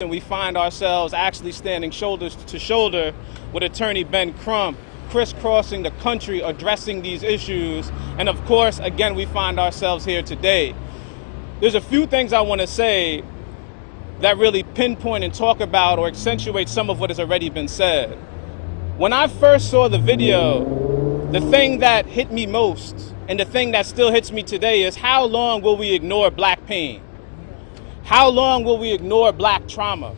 And we find ourselves actually standing shoulder to shoulder with Attorney Ben Crump, crisscrossing the country, addressing these issues. And of course, again, we find ourselves here today. There's a few things I want to say that really pinpoint and talk about or accentuate some of what has already been said. When I first saw the video, the thing that hit me most, and the thing that still hits me today, is how long will we ignore black pain? How long will we ignore black trauma?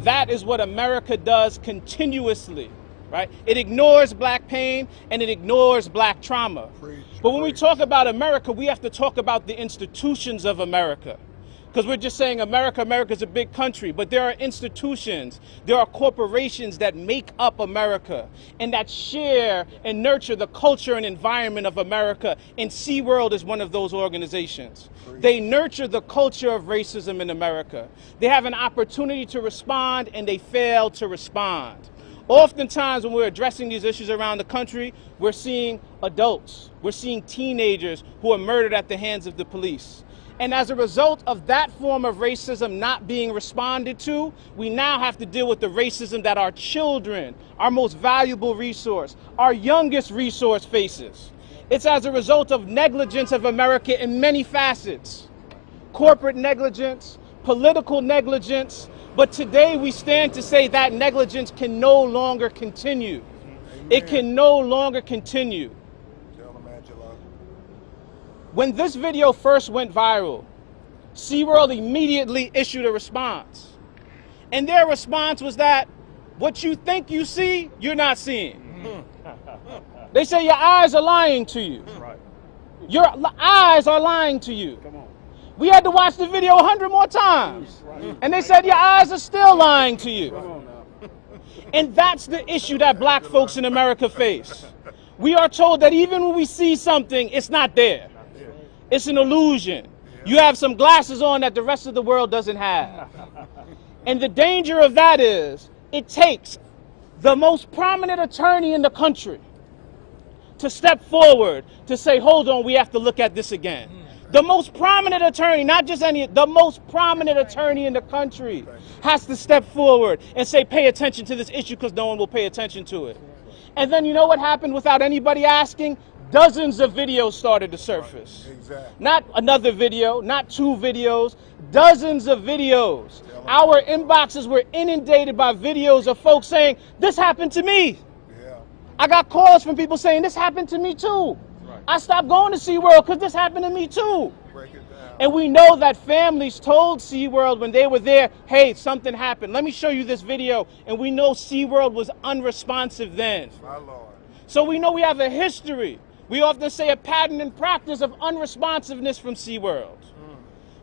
That is what America does continuously, right? It ignores black pain and it ignores black trauma. But when we talk about America, we have to talk about the institutions of America. Because we're just saying America's a big country, but there are institutions, there are corporations that make up America and that share and nurture the culture and environment of America, and Seaworld is one of those organizations. They nurture the culture of racism in America. They have an opportunity to respond and they fail to respond. Oftentimes when we're addressing these issues around the country, we're seeing adults, we're seeing teenagers who are murdered at the hands of the police. And as a result of that form of racism not being responded to, we now have to deal with the racism that our children, our most valuable resource, our youngest resource faces. It's as a result of negligence of America in many facets. Corporate negligence, political negligence, but today we stand to say that negligence can no longer continue. Amen. It can no longer continue. When this video first went viral, Seaworld immediately issued a response. And their response was that what you think you see, you're not seeing. They say your eyes are lying to you. Your eyes are lying to you. We had to watch the video 100 more times. And they said your eyes are still lying to you. And that's the issue that black folks in America face. We are told that even when we see something, it's not there. It's an illusion. You have some glasses on that the rest of the world doesn't have. And the danger of that is it takes the most prominent attorney in the country to step forward to say, hold on, we have to look at this again. The most prominent attorney, not just any, the most prominent attorney in the country has to step forward and say, pay attention to this issue because no one will pay attention to it. And then you know what happened without anybody asking? Dozens of videos started to surface. Exactly. Not another video, not two videos, dozens of videos. Our inboxes were inundated by videos of folks saying, this happened to me. Yeah. I got calls from people saying, this happened to me too. Right. I stopped going to Seaworld because this happened to me too. Break it down. And we know that families told Seaworld when they were there, hey, something happened. Let me show you this video. And we know Seaworld was unresponsive then. My Lord. So we know we have a history. We often say a pattern and practice of unresponsiveness from Seaworld.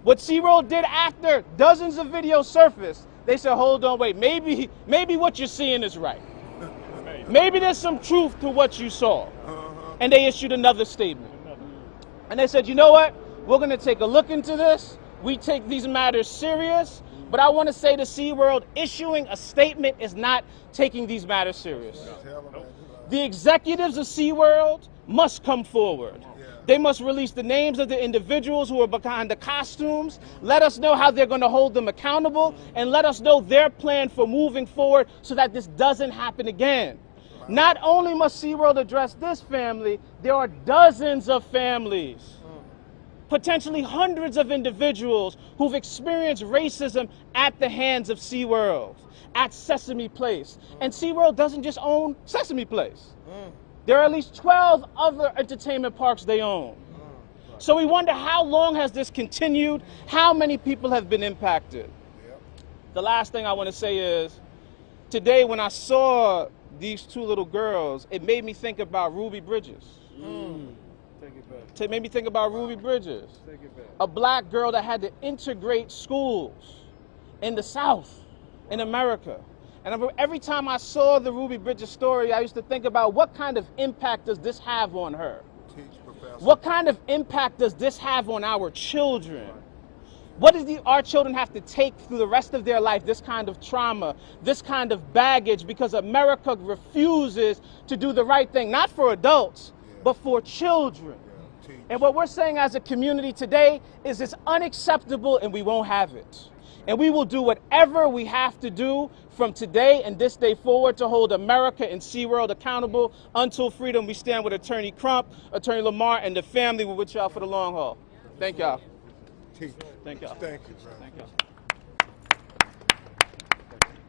What Seaworld did after dozens of videos surfaced, they said, hold on, wait, maybe what you're seeing is right. Maybe there's some truth to what you saw. And they issued another statement. And they said, you know what? We're going to take a look into this. We take these matters serious. But I want to say to Seaworld, issuing a statement is not taking these matters serious. The executives of Seaworld must come forward. They must release the names of the individuals who are behind the costumes, let us know how they're going to hold them accountable, and let us know their plan for moving forward so that this doesn't happen again. Not only must Seaworld address this family, there are dozens of families, potentially hundreds of individuals who've experienced racism at the hands of Seaworld, at Sesame Place. And Seaworld doesn't just own Sesame Place. There are at least 12 other entertainment parks they own. So we wonder, how long has this continued? How many people have been impacted? The last thing I want to say is, today when I saw these two little girls, it made me think about Ruby Bridges. It made me think about Ruby Bridges, a black girl that had to integrate schools in the South, in America. And every time I saw the Ruby Bridges story, I used to think about what kind of impact does this have on her? What kind of impact does this have on our children? What do our children have to take through the rest of their life, this kind of trauma, this kind of baggage, because America refuses to do the right thing, not for adults, but for children. And what we're saying as a community today is it's unacceptable and we won't have it. And we will do whatever we have to do from today and this day forward to hold America and Seaworld accountable. Until freedom, we stand with Attorney Crump, Attorney Lamar, and the family. We're with y'all for the long haul. Thank y'all. Thank y'all. Thank you, bro. Thank y'all.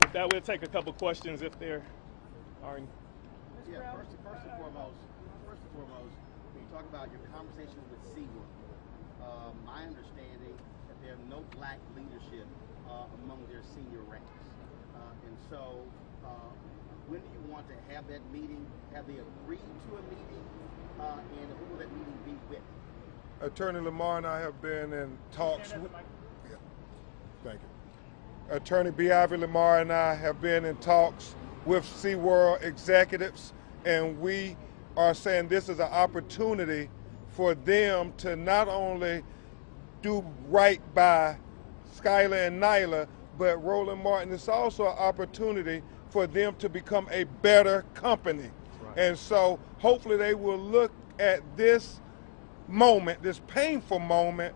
With that, we'll take a couple questions if there are any. Yeah, first and foremost, when you talk about your conversations with Seaworld, my understanding that there are no black leadership among their senior ranks. And so, when do you want to have that meeting? Have they agreed to a meeting? And who will that meeting be with? Attorney Lamar and I have been in talks. Thank you. Attorney B. Ivy Lamar and I have been in talks with Seaworld executives, and we are saying this is an opportunity for them to not only do right by Skylar and Nyla, but Roland Martin. It's also an opportunity for them to become a better company. Right. And so hopefully they will look at this moment, this painful moment,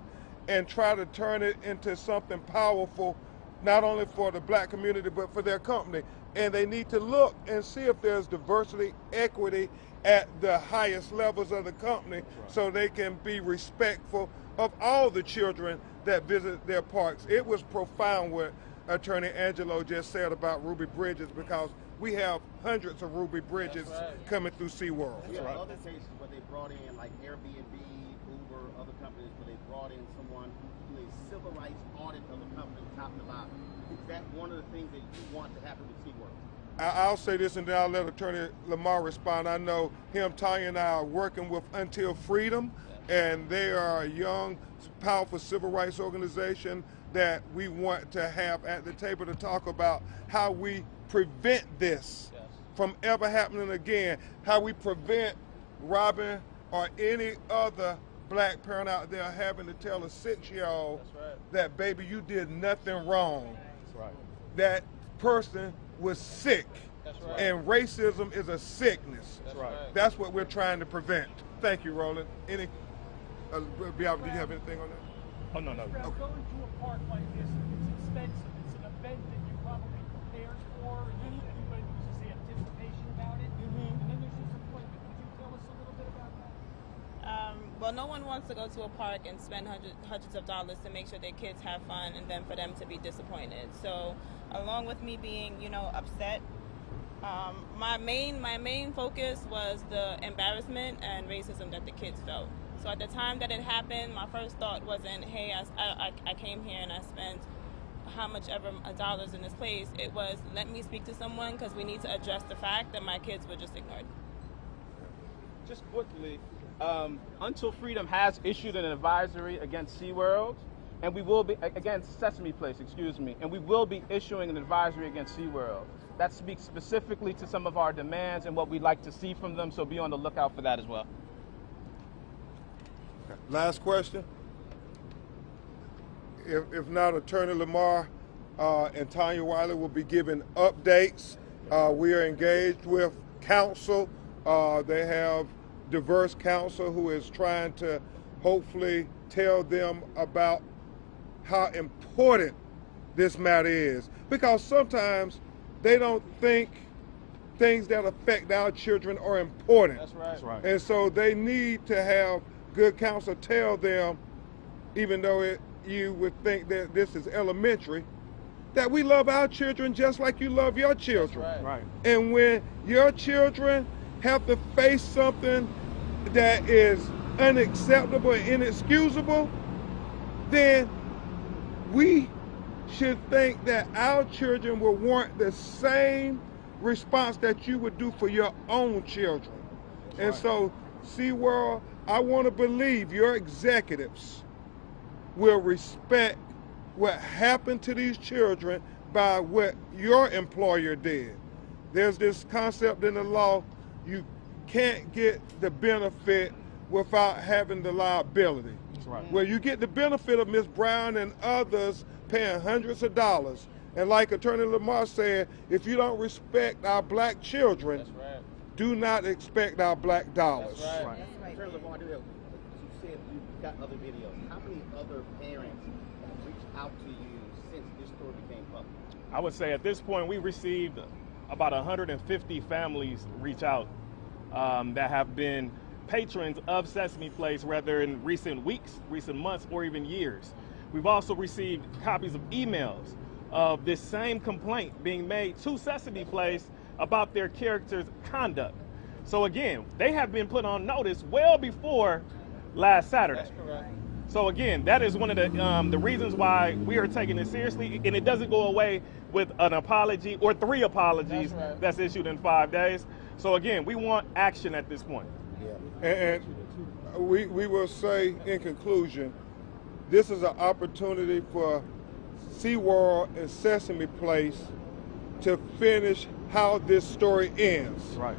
and try to turn it into something powerful, not only for the black community, but for their company. And they need to look and see if there's diversity, equity at the highest levels of the company, so they can be respectful of all the children that visit their parks. It was profound what Attorney Angelo just said about Ruby Bridges, because we have hundreds of Ruby Bridges coming through Seaworld. We have other cases where they brought in, like Airbnb, Uber, other companies, where they brought in someone who a civil rights audit of the company top to bottom. Is that one of the things that you want to happen with Seaworld? I'll say this and then I'll let Attorney Lamar respond. I know him, Tanya, and I are working with Until Freedom, and they are a young, powerful civil rights organization that we want to have at the table to talk about how we prevent this from ever happening again, how we prevent Robin or any other black parent out there having to tell a 6-year-old that, baby, you did nothing wrong. That person was sick, and racism is a sickness. That's what we're trying to prevent. Thank you, Roland. Any, Bianca, do you have anything on that? Oh, no. Going to a park like this, it's expensive. It's an event that you're probably prepared for, and everybody uses the anticipation about it. And then there's disappointment. Could you tell us a little bit about that? Well, no one wants to go to a park and spend hundreds of dollars to make sure their kids have fun, and then for them to be disappointed. So, along with me being, upset, my main focus was the embarrassment and racism that the kids felt. So at the time that it happened, my first thought wasn't, hey, I came here and I spent how much ever dollars in this place. It was, let me speak to someone, because we need to address the fact that my kids were just ignored. Just quickly, Until Freedom has issued an advisory against Seaworld, and we will be, against Sesame Place, excuse me, and we will be issuing an advisory against Seaworld. That speaks specifically to some of our demands and what we'd like to see from them, so be on the lookout for that as well. Last question. If not, Attorney Lamar and Tanya Wiley will be giving updates. We are engaged with counsel. They have diverse counsel who is trying to hopefully tell them about how important this matter is. Because sometimes they don't think things that affect our children are important. That's right. And so they need to have good counsel tell them, even though you would think that this is elementary, that we love our children just like you love your children. That's right. And when your children have to face something that is unacceptable and inexcusable, then we should think that our children will want the same response that you would do for your own children. And so, Seaworld, I want to believe your executives will respect what happened to these children by what your employer did. There's this concept in the law, you can't get the benefit without having the liability. That's right. Well, you get the benefit of Ms. Brown and others paying hundreds of dollars. And like Attorney Lamar said, if you don't respect our black children, do not expect our black dollars. That's right. Attorney Lamar, you said you've got other videos. How many other parents have reached out to you since this I would say at this point we received about 150 families reach out that have been patrons of Sesame Place, whether in recent weeks, recent months, or even years. We've also received copies of emails of this same complaint being made to Sesame Place about their characters' conduct. So again, they have been put on notice well before last Saturday. That's correct. So again, that is one of the reasons why we are taking it seriously, and it doesn't go away with an apology or 3 apologies that's issued in 5 days. So again, we want action at this point. And we will say in conclusion, this is an opportunity for Seaworld and Sesame Place to finish how this story ends. Right.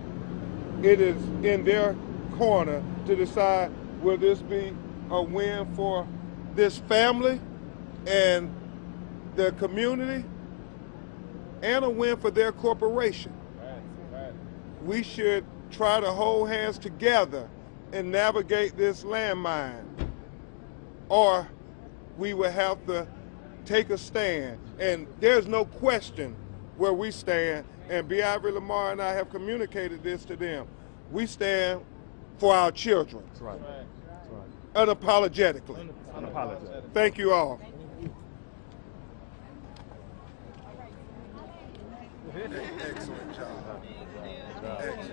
It is in their corner to decide, will this be a win for this family and the community, and a win for their corporation. We should try to hold hands together and navigate this landmine, or we will have to take a stand. And there's no question where we stand, and B. Ivory Lamar and I have communicated this to them. We stand for our children. That's right. Unapologetically. Unapologetic. Thank you all. Excellent job. Excellent.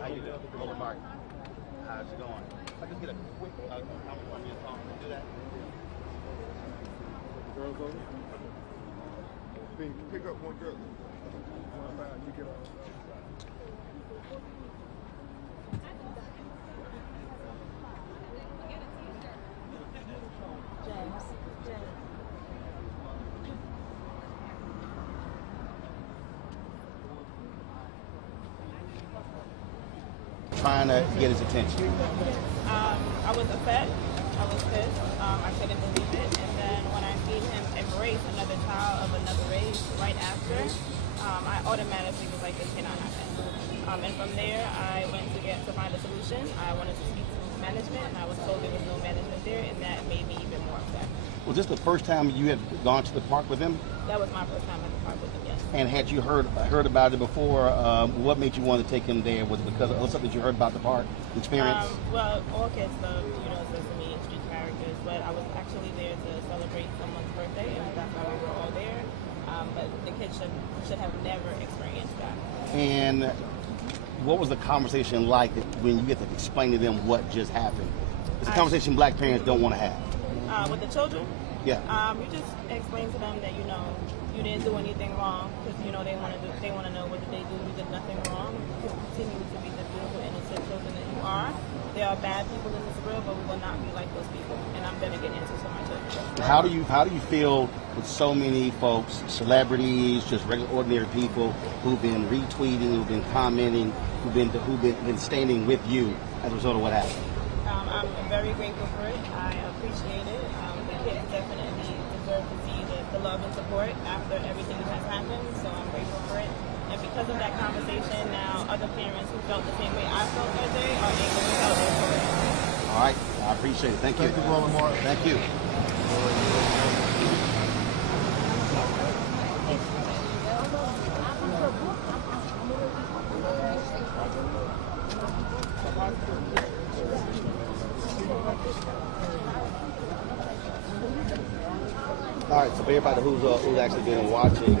How you doing? Hello, Mark. How's it going? If I just get a quick comment from you, Tom, can you do that? Girls over? Then you pick up one girl. You get on. Trying to get his attention. I was upset. I was pissed. I couldn't believe it. And then when I seen him embrace another child of another race right after, I automatically was like, this cannot happen. And from there, I went to find a solution. I wanted to speak to management, and I was told there was no management there, and that made me even more upset. Was this the first time you had gone to the park with him? That was my first time at the park with him, yes. And had you heard about it before? What made you want to take him there? Was it because of something you heard about the park experience? Well, all kids love, Sesame Street characters, but I was actually there to celebrate someone's birthday, and that's why we were all there. But the kids should have never experienced that. And what was the conversation like when you get to explain to them what just happened? It's a conversation Black parents don't want to have. With the children? Yeah. You just explain to them that you didn't do anything wrong, because they want to know what did they do. You did nothing wrong. You continue to be the beautiful, innocent children that you are. There are bad people in this world, but we will not be like those people. And I'm gonna get answers for my children. How do you feel with so many folks, celebrities, just regular ordinary people who've been retweeting, who've been commenting, who've been standing with you as a result of what happened? I'm very grateful for it. I appreciate it. The kids definitely deserve to see the love and support after everything that has happened, so I'm grateful for it. And because of that conversation, now other parents who felt the same way I felt that day are able to tell their story. All right, I appreciate it. Thank you. Thank you, Roland Moore. Thank you. All right, so for everybody who's actually been watching,